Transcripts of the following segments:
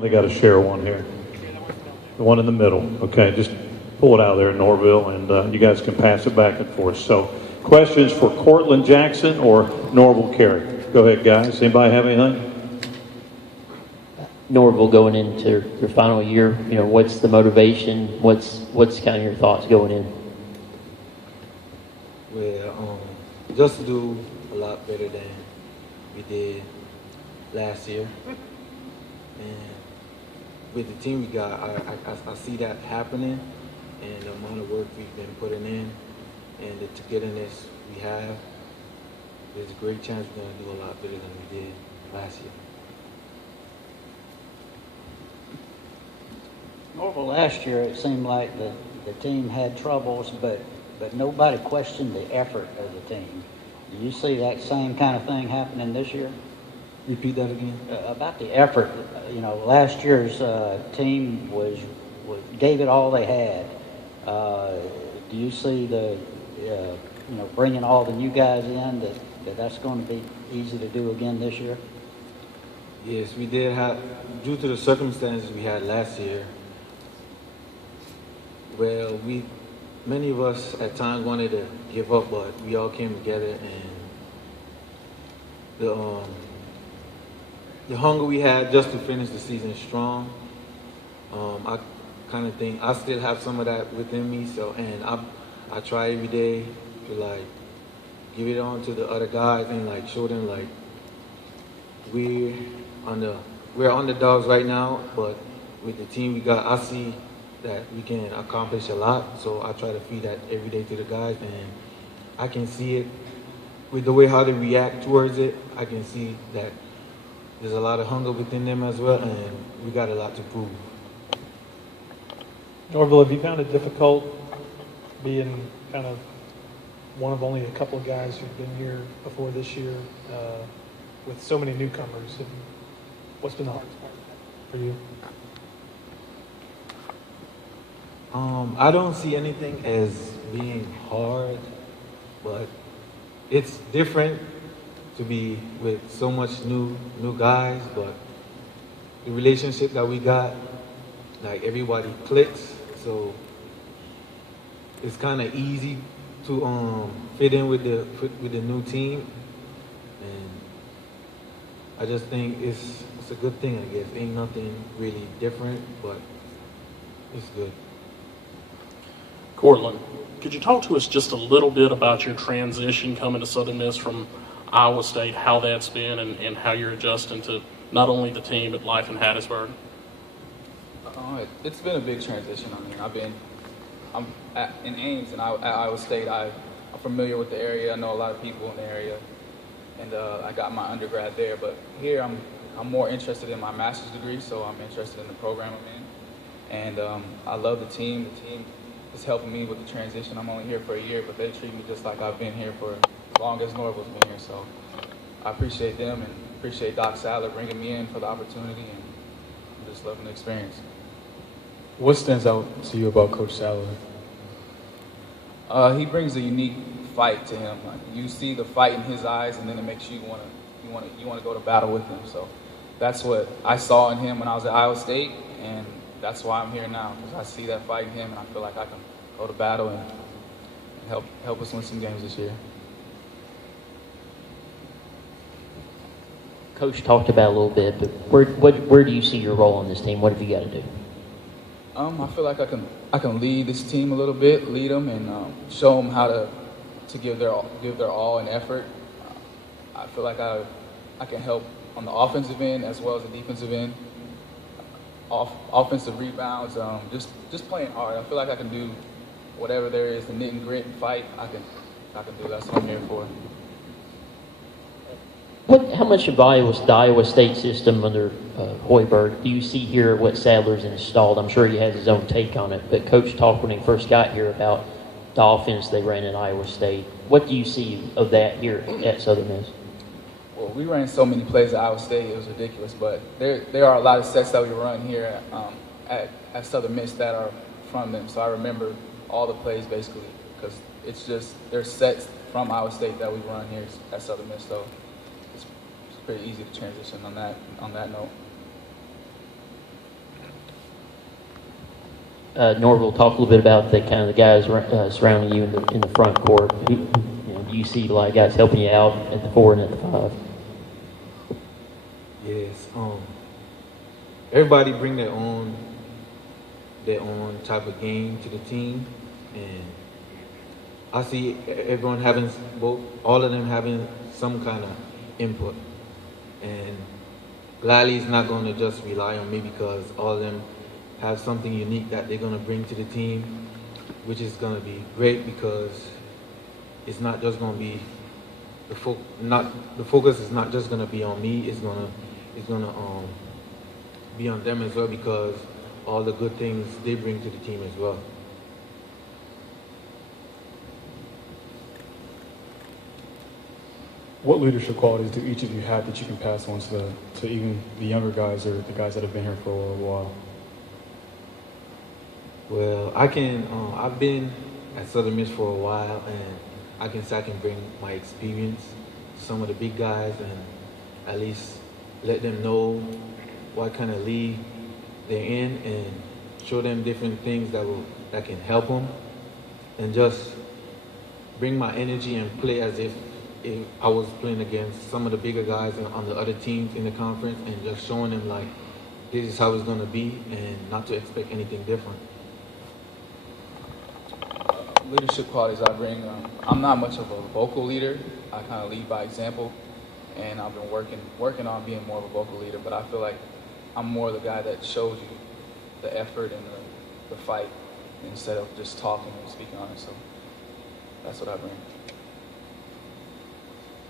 They got to share one here. The one in the middle. Okay, just pull it out of there, Norville, and you guys can pass it back and forth. So, questions for Cortland Jackson or Norville Carey? Go ahead, guys. Anybody have anything? Norville, going into your final year, what's the motivation? What's kind of your thoughts going in? Well, just to do a lot better than we did last year, and with the team we got, I see that happening, and the amount of work we've been putting in, and the togetherness we have, there's a great chance we're going to do a lot better than we did last year. Norville, last year it seemed like the team had troubles, but nobody questioned the effort of the team. Do you see that same kind of thing happening this year? Repeat that again. About the effort, last year's team gave it all they had. Do you see the bringing all the new guys in that's going to be easy to do again this year? Yes, we did have, due to the circumstances we had last year. Well, many of us at times wanted to give up, but we all came together, and the hunger we had just to finish the season strong. I kind of think I still have some of that within me. So, and I try every day to give it on to the other guys and show them we're underdogs right now, but with the team we got, I see that we can accomplish a lot. So I try to feed that every day to the guys, and I can see it with the way how they react towards it. I can see that there's a lot of hunger within them as well, and we got a lot to prove. Norville, have you found it difficult being kind of one of only a couple of guys who've been here before this year with so many newcomers? And what's been the hardest part for you? I don't see anything as being hard, but it's different to be with so much new guys. But the relationship that we got, everybody clicks, so it's kind of easy to fit in with the new team, and I just think it's a good thing. I guess ain't nothing really different, but it's good. Cortland, could you talk to us just a little bit about your transition coming to Southern Miss from Iowa State, how that's been, and how you're adjusting to not only the team but life in Hattiesburg? It's been a big transition. I mean, I'm in Ames and at Iowa State. I'm familiar with the area. I know a lot of people in the area, and I got my undergrad there. But here, I'm more interested in my master's degree, so I'm interested in the program I'm in, and I love the team. The team is helping me with the transition. I'm only here for a year, but they treat me just like I've been here for as long as Norville's been here. So I appreciate them and appreciate Doc Sadler bringing me in for the opportunity, and I'm just loving the experience. What stands out to you about Coach Sadler? He brings a unique fight to him. You see the fight in his eyes, and then it makes you want to go to battle with him. So that's what I saw in him when I was at Iowa State, and that's why I'm here now, because I see that fight in him, and I feel like I can go to battle and help us win some games this year. Coach talked about a little bit, but where do you see your role on this team? What have you got to do? I feel like I can lead this team a little bit, lead them, and show them how to give their all and effort. I feel like I can help on the offensive end as well as the defensive end. Offensive rebounds, just playing hard. I feel like I can do whatever there is, the knit and grit and fight. I can do. That's what I'm here for. How much of the Iowa State system under Hoiberg do you see here what Sadler's installed? I'm sure he has his own take on it, but Coach talked when he first got here about the offense they ran at Iowa State. What do you see of that here at Southern Miss? Well, we ran so many plays at Iowa State, it was ridiculous, but there are a lot of sets that we run here at Southern Miss that are from them, so I remember all the plays basically, because it's just, there's sets from Iowa State that we run here at Southern Miss, so it's pretty easy to transition on that note. Norville, talk a little bit about the kind of the guys surrounding you in the front court. Do you see a lot of guys helping you out at the 4 and at the 5? Yes. Everybody bring their own type of game to the team, and I see everyone having all of them having some kind of input. And gladly is not going to just rely on me because all of them have something unique that they're going to bring to the team, which is going to be great because it's not just going to be the focus is not just going to be on me. It's going to be on them as well because all the good things they bring to the team as well. What leadership qualities do each of you have that you can pass on to even the younger guys or the guys that have been here for a while? Well, I can. I've been at Southern Miss for a while, and I can say I can bring my experience to some of the big guys and at least let them know what kind of league they're in and show them different things that can help them, and just bring my energy and play as if I was playing against some of the bigger guys on the other teams in the conference, and just showing them like this is how it's going to be and not to expect anything different. Leadership qualities I bring, I'm not much of a vocal leader. I kind of lead by example, and I've been working on being more of a vocal leader, but I feel like I'm more the guy that shows you the effort and the fight instead of just talking and speaking on it. So that's what I bring.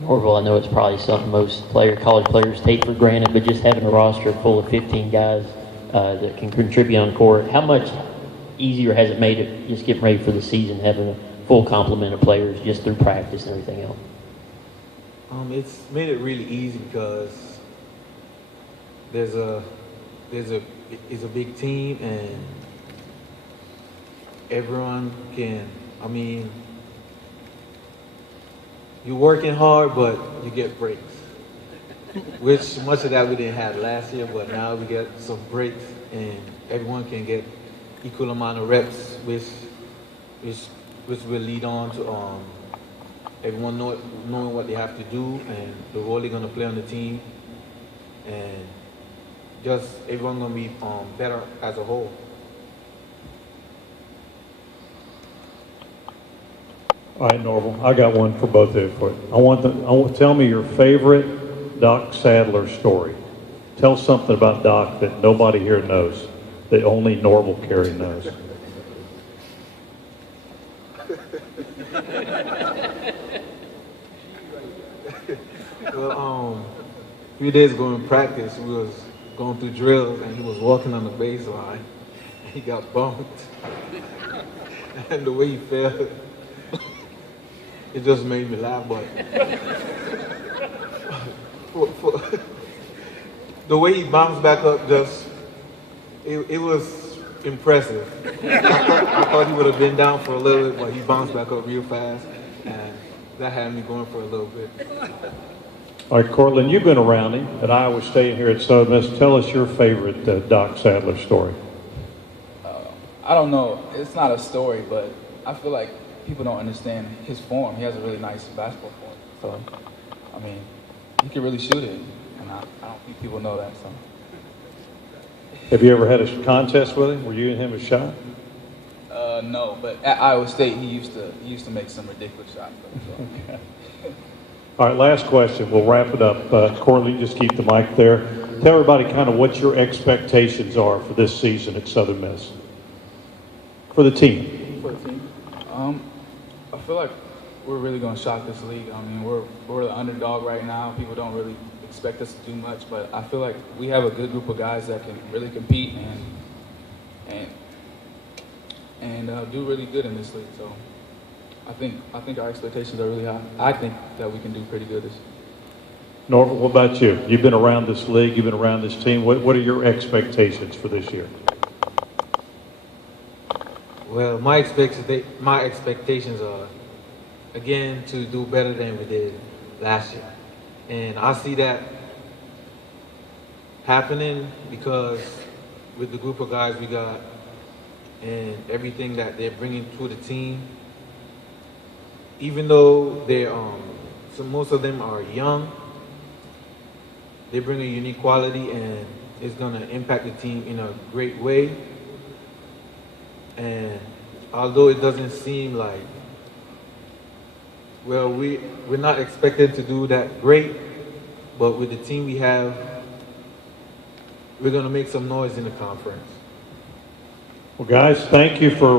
Norville, I know it's probably something most college players take for granted, but just having a roster full of 15 guys that can contribute on court, how much easier has it made it just getting ready for the season, having a full complement of players just through practice and everything else? It's made it really easy because it's a big team and everyone can. I mean, you're working hard, but you get breaks. Which much of that we didn't have last year, but now we get some breaks and everyone can get equal amount of reps, which will lead on to everyone knowing what they have to do and the role they're going to play on the team, and just everyone going to be better as a whole. All right, Norval, I got one for both of you. I want tell me your favorite Doc Sadler story. Tell something about Doc that nobody here knows, that only Norval Carey knows. Well, a few days ago in practice, we was going through drills, and he was walking on the baseline, and he got bumped. And the way he fell, it just made me laugh. But the way he bounced back up, it was impressive. I thought he would have been down for a little bit, but he bounced back up real fast, and that had me going for a little bit. All right, Cortland, you've been around him at Iowa State and here at Southern Miss. Tell us your favorite Doc Sadler story. I don't know. It's not a story, but I feel like people don't understand his form. He has a really nice basketball form. So, I mean, he can really shoot it, and I don't think people know that. So. Have you ever had a contest with him where you and him have shot? No, but at Iowa State, he used to make some ridiculous shots. So. All right, last question. We'll wrap it up. Cortland, just keep the mic there. Tell everybody kind of what your expectations are for this season at Southern Miss. For the team. For the team? I feel like we're really going to shock this league. I mean, we're the underdog right now. People don't really expect us to do much, but I feel like we have a good group of guys that can really compete and do really good in this league. So I think our expectations are really high. I think that we can do pretty good this year. Norval, what about you? You've been around this league. You've been around this team. What are your expectations for this year? Well, my expectations are, again, to do better than we did last year. And I see that happening because with the group of guys we got, and everything that they're bringing to the team. Even though so most of them are young, they bring a unique quality, and it's gonna impact the team in a great way. And although it doesn't seem like, well, we're not expected to do that great, but with the team we have, we're going to make some noise in the conference. Well, guys, thank you for